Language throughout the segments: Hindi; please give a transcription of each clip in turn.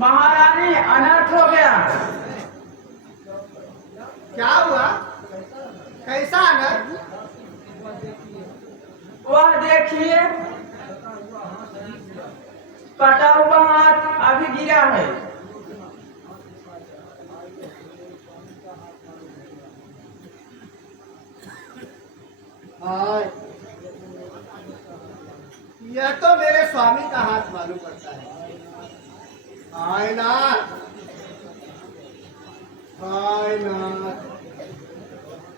महारानी अनर्थ हो गया। क्या हुआ? कैसा अनर्थ? वह देखिए, कटा हुआ हाथ अभी गिरा है। हाँ, यह तो मेरे स्वामी का हाथ मालूम पड़ता है। नाथ,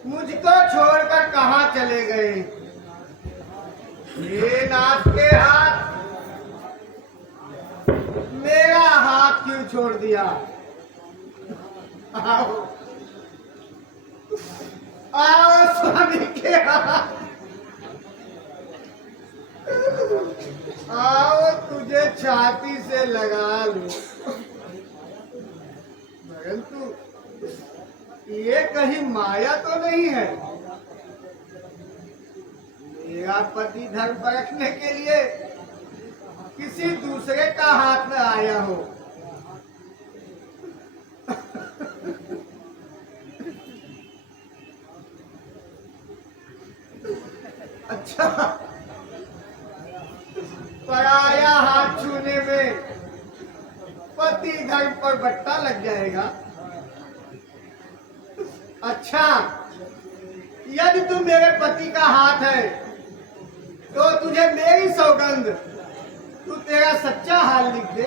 मुझको छोड़कर कहाँ चले गए? ये नाथ के हाथ, मेरा हाथ क्यों छोड़ दिया? आओ आओ स्वामी के हाथ, आओ तुझे छाती से लगा लूं। परंतु ये कहीं माया तो नहीं है? मेरा पति धर्म परखने के लिए किसी दूसरे का हाथ में आया हो। अच्छा, पराया हाथ छूने में पति धर्म पर बट्टा लग जाएगा। अच्छा, यदि तू मेरे पति का हाथ है तो तुझे मेरी सौगंध, तू तेरा सच्चा हाल लिख दे।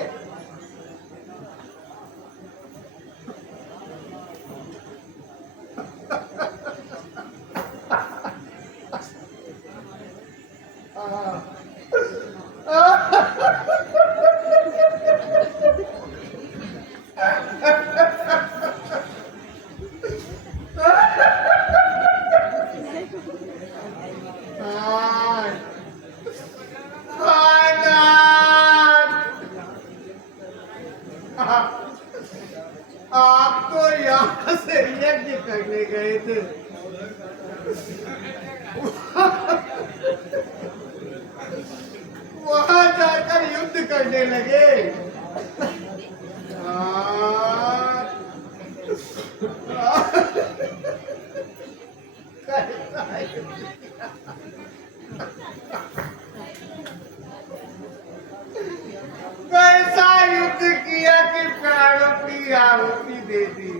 आप तो यहाँ से यज्ञ करने गए थे, वहां जाकर युद्ध करने लगे। कैसा युद्ध किया कि प्राणों की आहुति दे दी।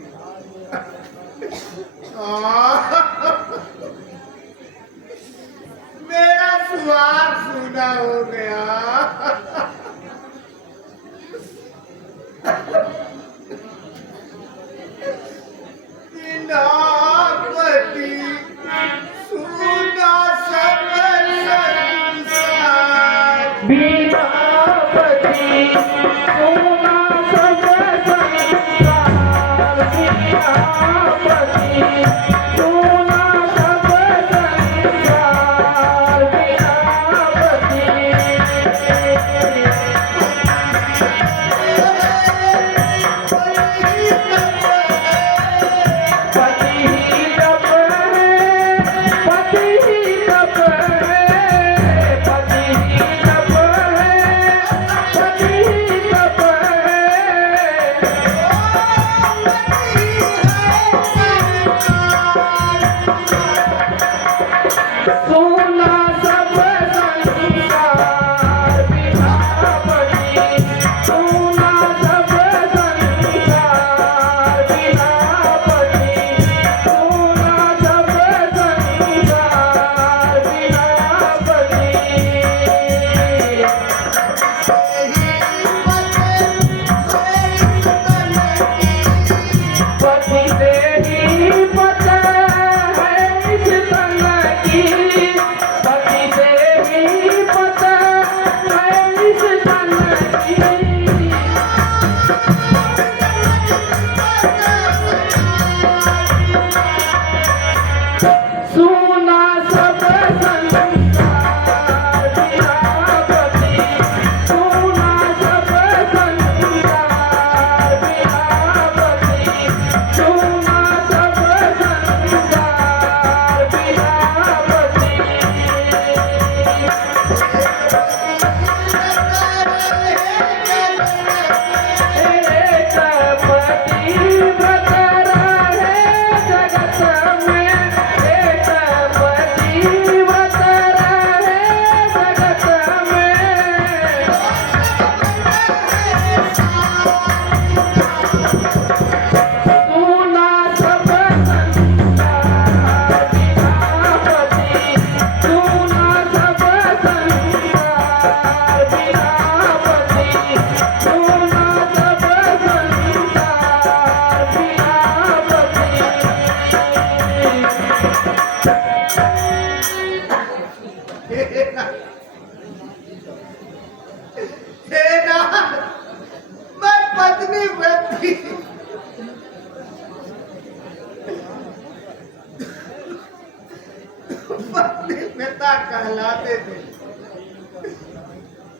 पत्नी पिता कहलाते थे।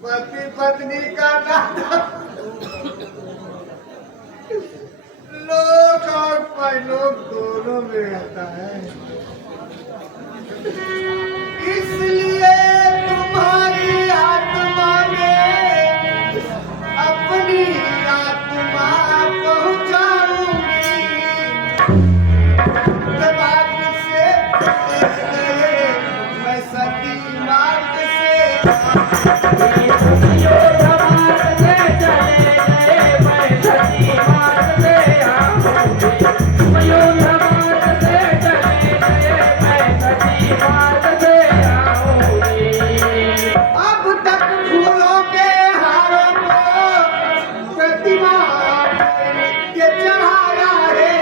पति पत्नी का नाता लोक और परलोक दोनों में रहता है। इसलिए तुम्हारी आत्मा में अपनी आत्मा पहुंचाऊंगी। जवाब से मैं सती मार्ग से अब तक फूलों के हारों को प्रतिमा के चढ़ाया है।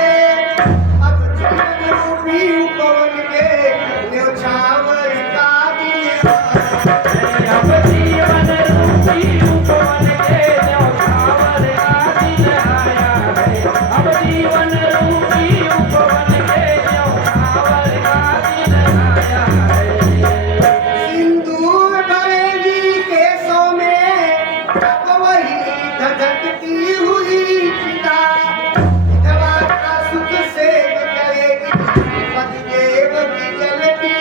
अब जीवन रूपी उपवन के न्योछावर का सिंदूर भरेगी केसों में तब वही धधकती हुई चिता विधवा का सुख सेव करेगी पतिदेव की जलती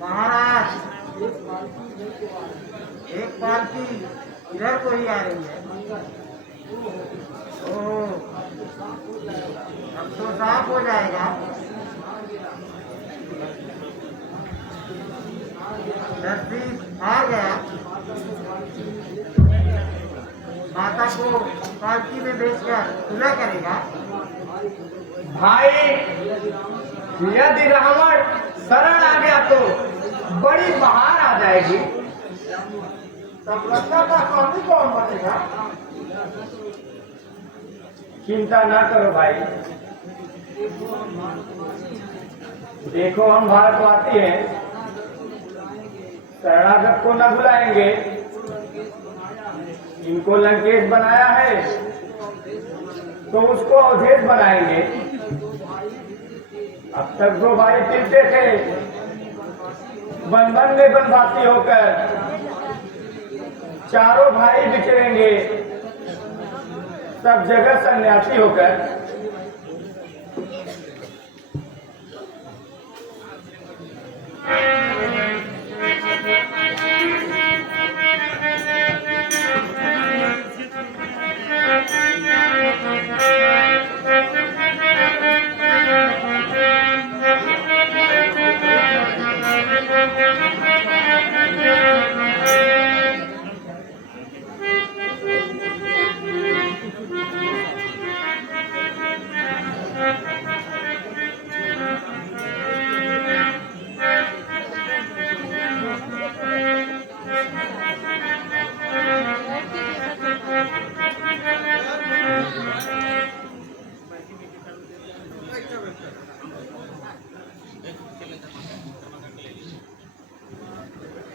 महाराज एक पालकी इधर को ही आ रही है। ओह, अब तो साफ हो जाएगा। नजदीक आ गया। माता को पालकी में भेजकर सुलह करेगा। भाई यदि रावण शरण आ गया तो बड़ी बहार आ जाएगी। तब लंका का स्वामी कौन बनेगा? चिंता न करो भाई। देखो हम भारतवासी हैं, शरणागत को न बुलाएंगे। इनको लंकेश बनाया है तो उसको अवधेश बनाएंगे। अब तक दो भाई चिलते थे, वन वन में वनवासी होकर चारों भाई बिखरेंगे, सब जगह सन्यासी होकर।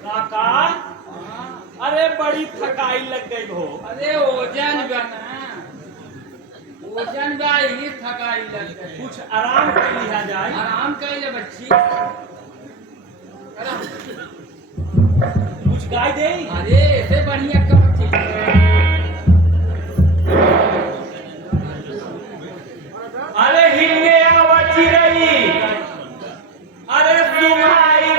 काका, अरे बड़ी थकाई लग गई हो। अरे ओजन बना, ओजन बा ही थकाई लग गई। कुछ आराम कर लिया जाए। आराम कर ले बच्ची। कुछ गाय दे। अरे ऐसे बढ़िया कब चीज अरे हिलने आवा चिरई, अरे सुहाई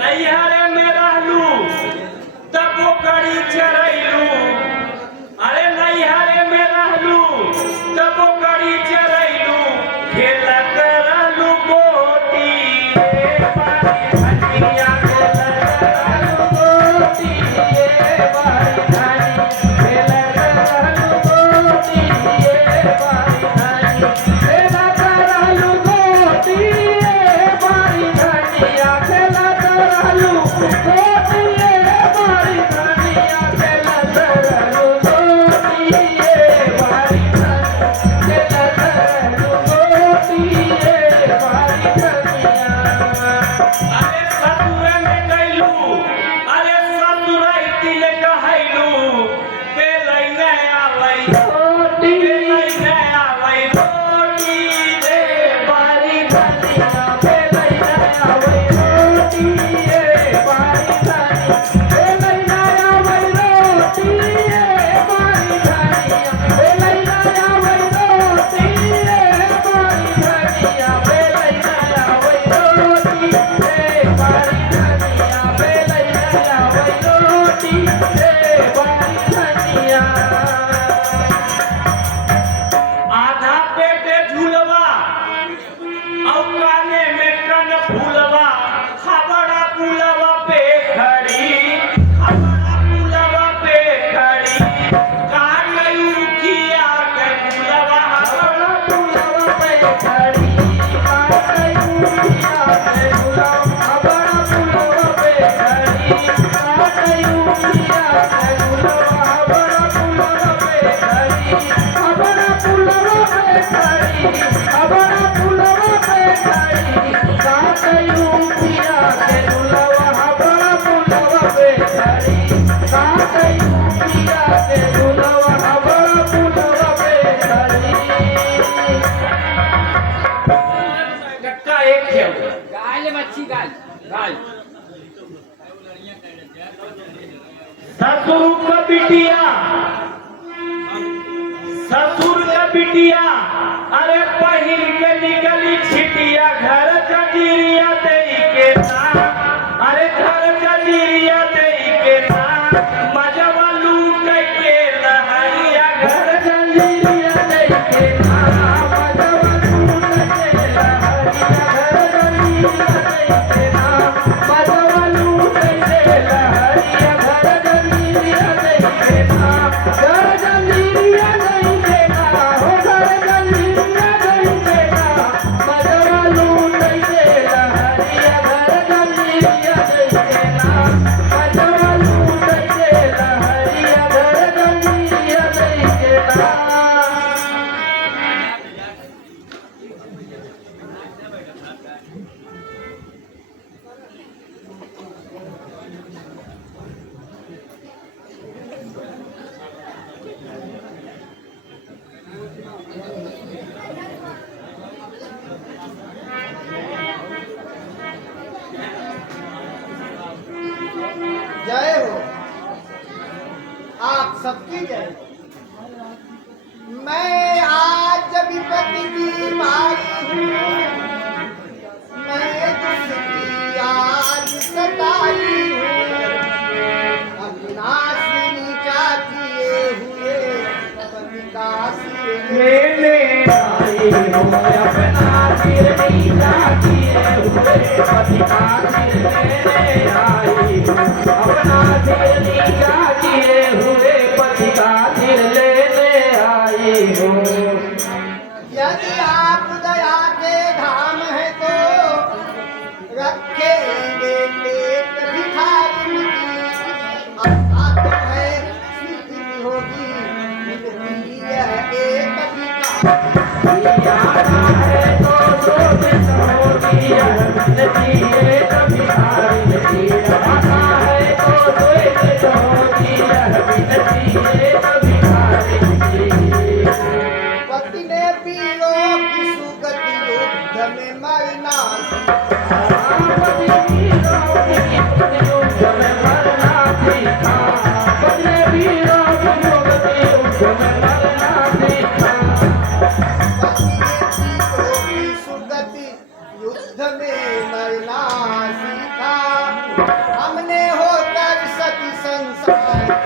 नैहरे में रहलू तब वो कड़ी चरैलू। अरे नैहरे में रहलू तब वो कड़ी चरैलू। खेलत रहलू गोटी रे बारी धनिया, खेलत रहलू गोटी रे बारी धनी, खेलत रहलू गोटी रे बारी धनी, खेलत रहलू गोटी रे बारी धनिया, खेलत रहलू गोटी रे बारी धनिया, खेलत रहलू गोटी रे बारी धनी, खेलत रहलू गोटी रे बारी धनिया। अरे ससुरे में गइलू, अरे ससुराई तिल कहैलू, ते लइने आवै रोटी, ते लइने आवै रोटी रे बारी धनिया, ते लइने आवै रोटी रे बारी धनिया, ते लइने आवै रोटी रे बारी धनिया, ते लइने आवै रोटी रे बारी धनिया, ते लइने आवै रोटी रे बारी धनिया, ते लइने आवै रोटी रे बारी धनिया। आधा पेटे झूलवा और काने में कन फूलवा, हबड़ा पुलवा पे खड़ी, हबड़ा पुलवा पे खड़ी, का गई किया के पुलवा, हबड़ा पुलवा पे खड़ी, का गई किया के पुलवा, हबड़ा पुलवा पे खड़ी, का गई किया के पुलवा, हबड़ा पुलवा पे खड़ी, हबड़ा पुलवा पे खड़ी, हबड़ा पुलवा पे खड़ी, का गई किया के पुलवा, हबड़ा पुलवा पे खड़ी, का गई किया के पुलवा, हबड़ा पुलवा पे खड़ी। कक्का एक खेल गाय बच्ची गाय गाय ससुर का बिटिया, ससुर का बिटिया, अरे पहिल के निकली छिटिया, घर जजीरिया देई के ना, अरे घर जजीरिया देई के ना, मजवा लूट के लहरिया, घर जजीरिया देई के ना, मजवा लूट के लहरिया, घर जजीरिया देई के ना, मजवा लूट के लहरिया, घर जजीरिया देई के ना, घर जजीरिया देई के ना, हो घर जजीरिया देई के ना, मजवा लूट के लहरिया, घर जजीरिया देई के ना, मजवा लूट के लहरिया, घर जजीरिया देई के ना। जय हो, आप सबकी जय। मैं आज विपत्ति की मारी हूँ, मैं दुष्टी आज सताई हूँ, अविनाशी नीचा किए हुए पति का सिर लेने आई हो, अपना सिर नीचा किए हुए पति का सिर लेने आई हो, अपना सिर नीचा किए हुए पति का सिर लेने आई हो। यदि आप दया के धाम है तो रखेंगे एक भिखारी की, अब तो है स्वीकृति होगी मिलती है एक भिखारी। में मरना सुगति युद्ध में मरना सीखा हमने होकर सती संसार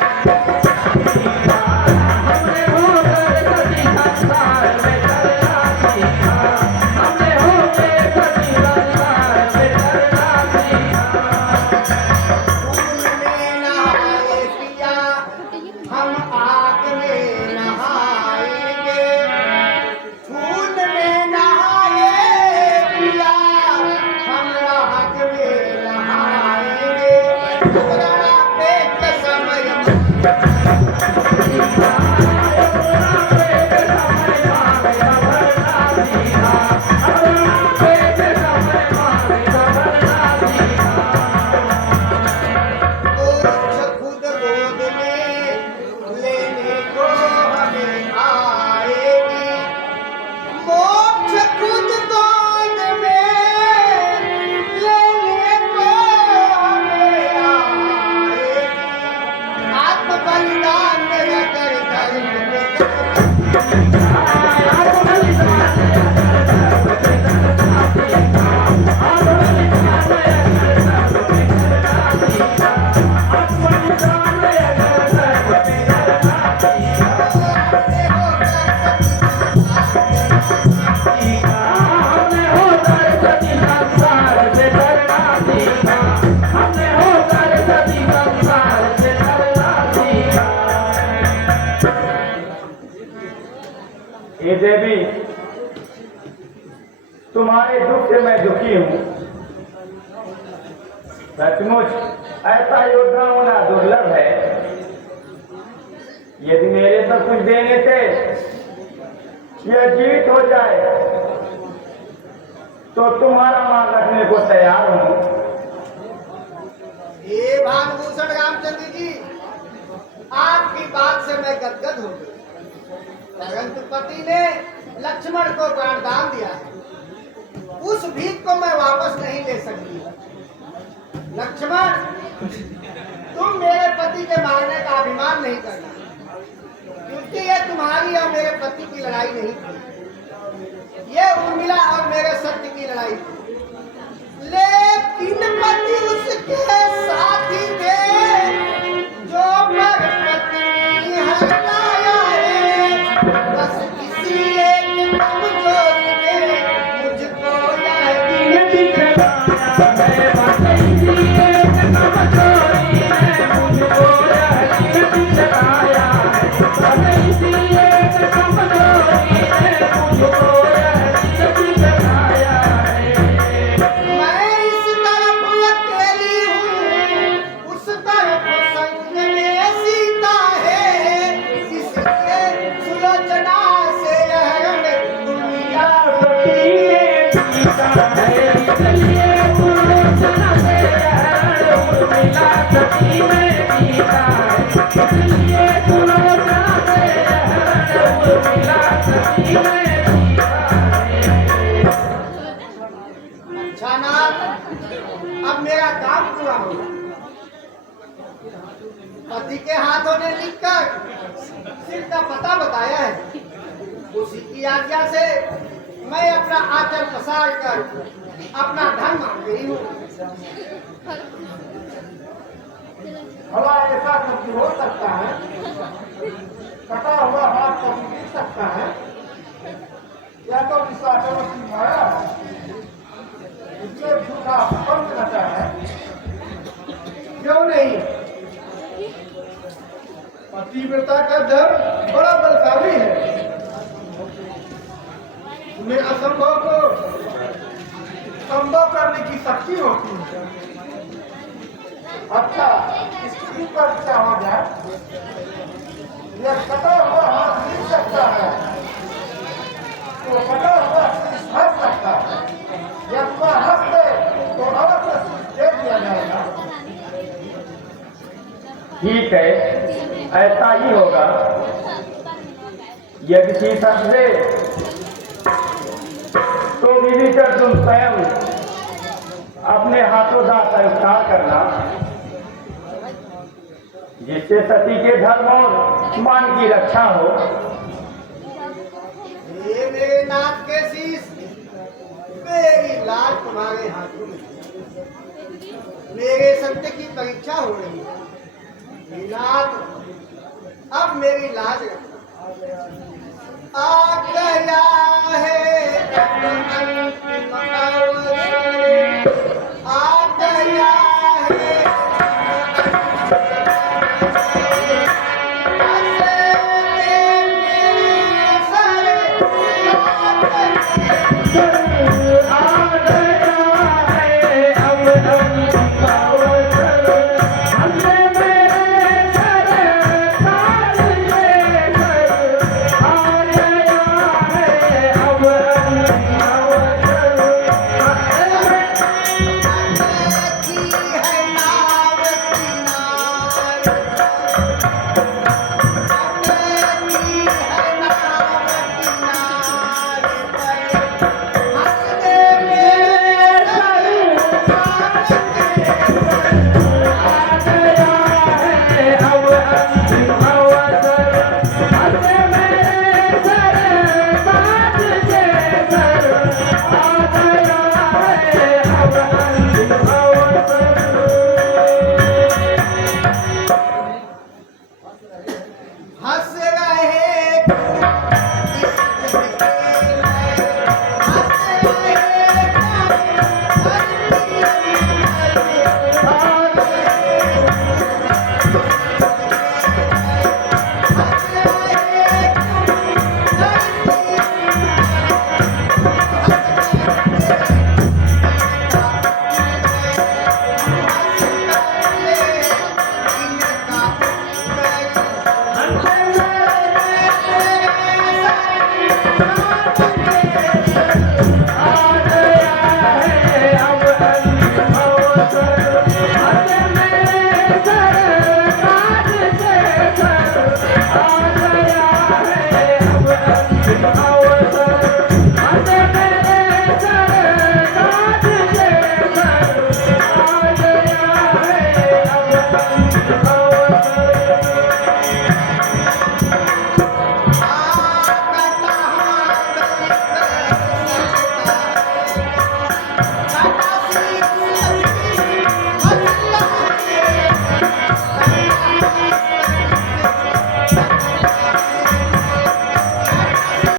हे देवी, तुम्हारे दुख से मैं दुखी हूँ। सचमुच ऐसा योद्धा होना दुर्लभ है। यदि मेरे सब कुछ देने से यह जीवित हो जाए तो तुम्हारा मान रखने को तैयार हूँ। ये भानुभूषण रामचंद्र जी, आपकी बात से मैं गदगद हो गई, परंतु पति ने लक्ष्मण को प्राणदान दिया है, उस भीख को मैं वापस नहीं ले सकती। लक्ष्मण, तुम मेरे पति के मारने का अभिमान नहीं करना, क्योंकि ये तुम्हारी और मेरे पति की लड़ाई नहीं थी, ये उर्मिला और मेरे सत्य की लड़ाई थी। लेकिन पति उसके साथी थे जो पर पत्नी हटाया है। बस किसी एक कमजोर ने मुझको यह दिन दिखलाया है। बस किसी एक कमजोरी ने मुझको यह दिन दिखलाया है। बस किसी एक कमजोरी ने मुझको यह दिन दिखलाया है। मैं इस तरफ अकेली हूँ, उस तरफ संग में सीता है, इसलिए सुलोचना से यह रंग दुनिया में जीता है। इसलिए सुलोचना से यह रंग दुनिया में जीता है। इसलिए सुलोचना से यह रंग दुनिया में जीता है। अच्छा नाथ, अब मेरा काम पूरा होगा। पति के हाथों ने लिखकर सिर का पता बताया है, उसी की आज्ञा से मैं अपना आंचल पसार कर अपना धन मांग गई हूँ। भला ऐसा कभी हो सकता है? कटा हुआ हाथ कभी गिर सकता है? या तो विश्वासों की माया है, इसलिए झूठा पंख रचा है। क्यों नहीं? पतिव्रता का धर्म बड़ा बलशाली है, तुम्हें असंभव को संभव करने की शक्ति होती है। अच्छा, स्त्री पर क्या हो गया? यह कटा हुआ हाथ मिल सकता है तो कटा हुआ हट सकता है। यह हुआ हंसते तो अवश्य दे दिया जाएगा। ठीक है, ऐसा ही होगा। यदि शीश हंसे तो भी देवी कर तुम स्वयं अपने हाथों दांत संस्कार करना, जिससे सती के धर्म और मान की रक्षा हो। ये मेरे नाथ के शीश, मेरी लाज तुम्हारे हाथों में, मेरे सत्य की परीक्षा हो रही है। हे नाथ, अब मेरी लाज आ गया है, अंतिम अवसर आ गया है। जय